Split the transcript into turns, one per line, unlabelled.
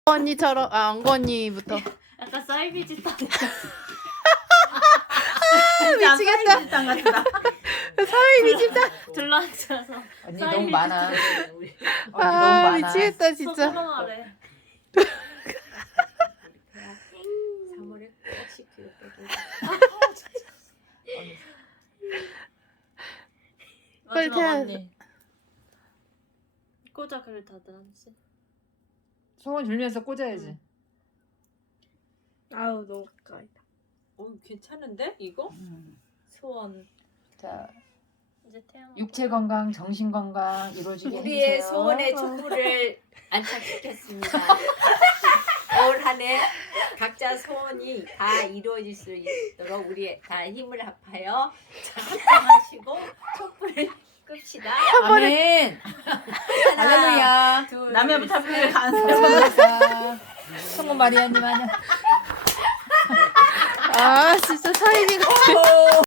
언니처럼 엉거 언니부터.
약간 쌀비짓 하네.
미치겠다.
땅 같다.
사회 미친다.
둘러앉아서
언니
쌀
너무 많아.
비짓 우리.
언니 너무
아
많아.
미치겠다 진짜.
소소하래.
3월에 꼭 시키고
빨리
마지막
태야.
언니. 꽂아 그래 다들 하나씩.
소원 줄면서 꽂아야지.
아우 너무 가까이다.
괜찮은데 이거? 소원.
자,
이제 태양.
육체 건강, 정신 건강 이루어지게
우리의
해주세요.
소원의 촛불을 안착시켰습니다. 올 한 해 각자 소원이 다 이루어질 수 있도록 우리 다 힘을 합하여 작정하시고 촛불을 끕시다.
아멘.
하나,
할렐루야.
둘,
남의
셋.
부탁을 가는
감사합니다. 성모 마리아님 안녕.
아 진짜 사이비가.